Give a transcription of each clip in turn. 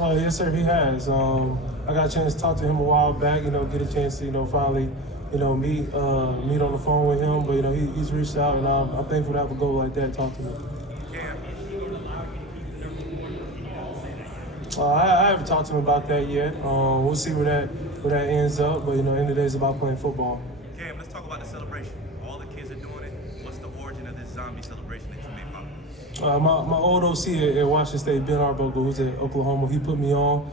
Yes, sir, he has. I got a chance to talk to him a while back, get a chance to, finally, meet on the phone with him. But, he's reached out, and I'm thankful to have a goal like that talk to me. Cam, I haven't talked to him about that yet. We'll see where that ends up. But, end of the day, it's about playing football. Cam, let's talk about the celebration. All the kids are doing it. What's the origin of this zombie celebration that you made popular? My old OC at Washington State, Ben Arbuckle, who's at Oklahoma, he put me on.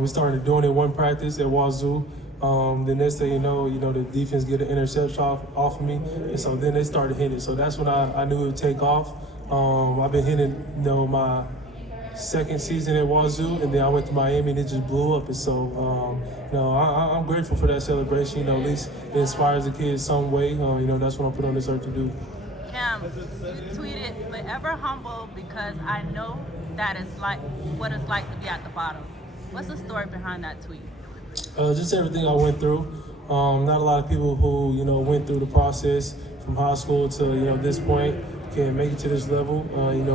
We started doing it one practice at Wazoo. The next thing the defense get an interception off of me, and so then they started hitting. So that's when I knew it would take off. I've been hitting, my second season at Wazoo, and then I went to Miami, and it just blew up. And so, I'm grateful for that celebration. At least it inspires the kids some way. That's what I'm put on this earth to do. Cam, you tweeted forever humble because I know that is like what it's like to be at the bottom. What's the story behind that tweet? Just everything I went through. Not a lot of people who went through the process from high school to this point can make it to this level.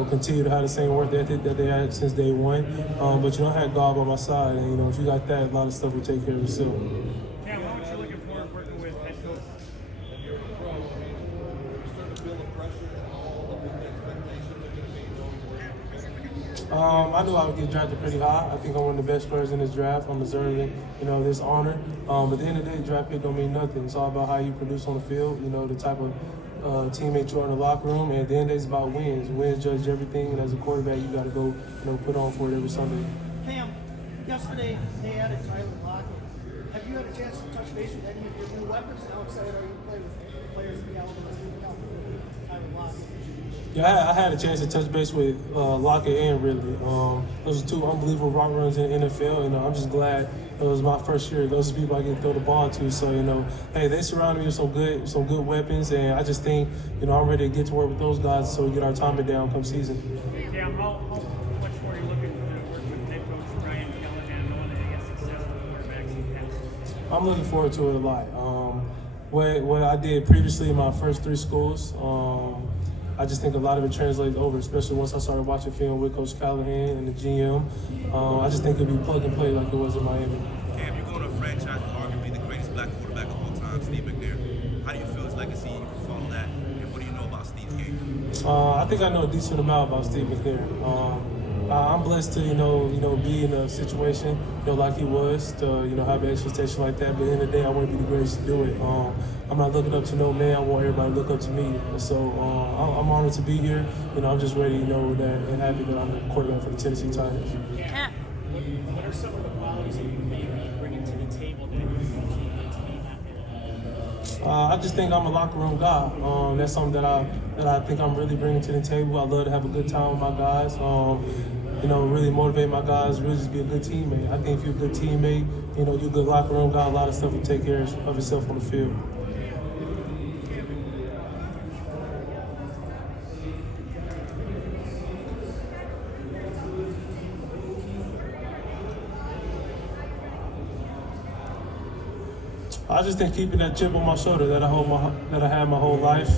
Continue to have the same work ethic that they had since day one. But I had God by my side, and if you got that, a lot of stuff will take care of itself. Cam, how much you looking forward to working with head coach? I knew I would get drafted pretty high. I think I'm one of the best players in this draft. I'm deserving, this honor. But at the end of the day, draft pick don't mean nothing. It's all about how you produce on the field, the type of teammate you are in the locker room. And at the end of the day, it's about wins. Wins judge everything. And as a quarterback, you got to go, put on for it every Sunday. Cam, yesterday they added Tyler Lockett. Have you had a chance to touch base with any of your new weapons? How excited are you to play with players in the Alabama Tyler Lockett? Yeah, I had a chance to touch base with Lockett and Ridley. Those are two unbelievable route runners in the NFL, and I'm just glad it was my first year. Those are people I can throw the ball to. So, hey, they surrounded me with some good weapons, and I just think, I'm ready to get to work with those guys so we get our timing down come season. Cam, how much more are you looking to work with head coach Brian Callahan, knowing that he has successful quarterbacks in the past? I'm looking forward to it a lot. What I did previously in my first three schools, I just think a lot of it translates over, especially once I started watching film with Coach Callahan and the GM. I just think it'll be plug and play like it was in Miami. Cam, you're going to a franchise with arguably the greatest black quarterback of all time, Steve McNair. How do you feel his legacy? You can follow that, and what do you know about Steve's game? I think I know a decent amount about Steve McNair. I'm blessed to, be in a situation, like he was, to, have an expectation like that. But at the end of the day, I want to be the greatest to do it. I'm not looking up to no man. I want everybody to look up to me. And so I'm honored to be here. I'm just ready, that and happy that I'm the quarterback for the Tennessee Titans. Cam, What are some of the qualities that you maybe bringing to the table that your coach needs to be I just think I'm a locker room guy. That's something that I think I'm really bringing to the table. I love to have a good time with my guys. Really motivate my guys. Really just be a good teammate. I think if you're a good teammate, you're a good locker room guy. A lot of stuff will take care of itself on the field. I just think keeping that chip on my shoulder that I had my whole life.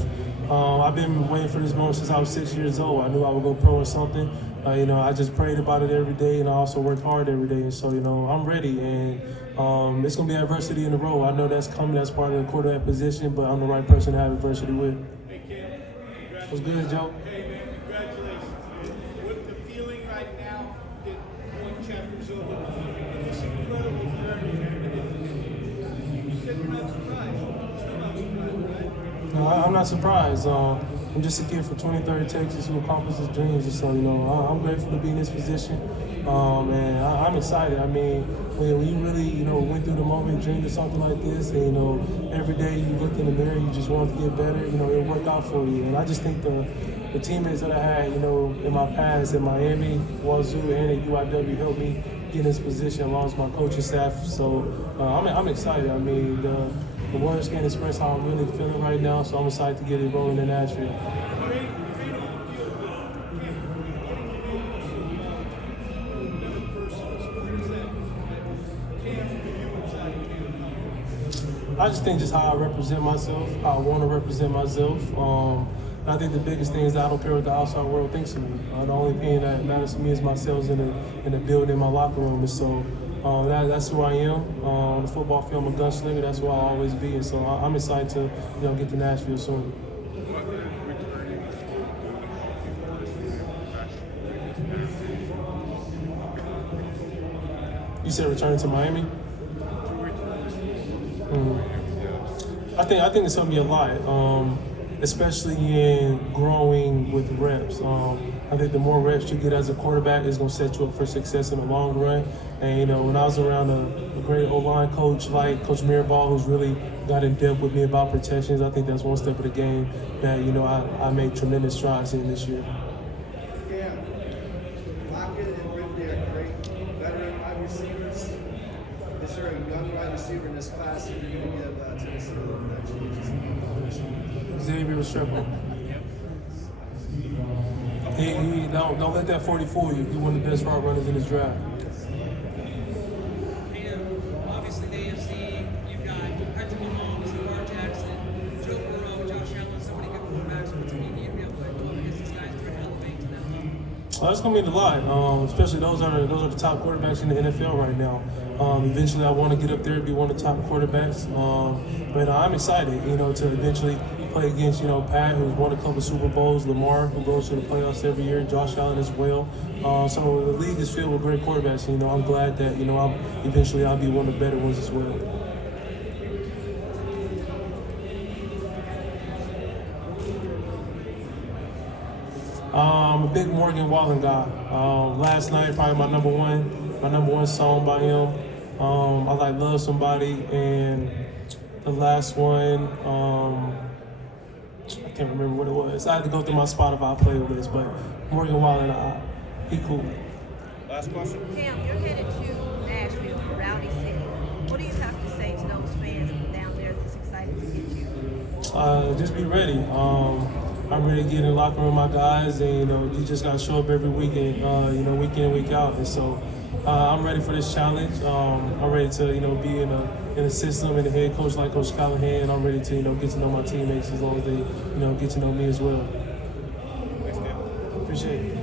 I've been waiting for this moment since I was 6 years old. I knew I would go pro in something. I just prayed about it every day, and I also worked hard every day. And so, I'm ready. And it's going to be adversity in the road. I know that's coming. That's part of the quarterback position, but I'm the right person to have adversity with. Hey, Cam, What's good, Joe? hey, man, congratulations. What the feeling right now that one chapter's over in this incredible journey? You said you're not surprised. Still not surprised, right? No, I'm not surprised. I'm just a kid from 23rd Texas who accomplished his dreams. And so, I'm grateful to be in this position. And I'm excited. I mean, when you really, went through the moment, dreamed of something like this, and, every day you looked in the mirror, you just wanted to get better, it worked out for you. And I just think the teammates that I had, in my past in Miami, Wazoo, and at UIW helped me get in this position along with my coaching staff. So I'm excited. I mean, the words can't express how I'm really feeling right now, so I'm excited to get it rolling in Nashville. I just think just how I represent myself, how I want to represent myself. I think the biggest thing is that I don't care what the outside world thinks of me. The only thing that matters to me is myself in the building, in my locker room. And so that's who I am. On the football field, I'm a gunslinger. That's who I'll always be. And so I'm excited to get to Nashville soon. You said returning to Miami? I think it's helped me a lot, especially in growing with reps. I think the more reps you get as a quarterback is going to set you up for success in the long run. And when I was around a great O-line coach like Coach Mirabal, who's really got in depth with me about protections, I think that's one step of the game that I made tremendous strides in this year. Yeah, Lockett and Ridley are great veteran wide receivers. Is there a young wide receiver in this class that you're going to give Tennessee a little bit of Xavier Restrepo. Don't let that 40 fool you. He's one of the best route runners in this draft. Obviously, the AFC, you've got Patrick Mahomes, Lamar Jackson, Joe Burrow, Josh Allen, so many good quarterbacks. What's it mean to you to be able to go up against these guys trying to elevate to that level? It's going to mean a lot, especially those are the top quarterbacks in the NFL right now. Eventually, I want to get up there and be one of the top quarterbacks. But I'm excited, to eventually play against, Pat, who's won a couple Super Bowls, Lamar, who goes to the playoffs every year, Josh Allen as well. So the league is filled with great quarterbacks. I'm glad that, eventually I'll be one of the better ones as well. I'm a big Morgan Wallen guy. Last night, probably my number one song by him. I like Love Somebody, and the last one, I can't remember what it was. I had to go through my Spotify playlist, but Morgan Wallen, he cool. Last question. Cam, you're headed to Nashville, Rowdy City. What do you have to say to those fans down there that's excited to get you? Just be ready. I'm ready to get in the locker room with my guys, and you just got to show up every weekend, week in and week out. And so I'm ready for this challenge. I'm ready to be in a system and a head coach like Coach Callahan. I'm ready to get to know my teammates as long as they get to know me as well. Thanks, man. Appreciate it.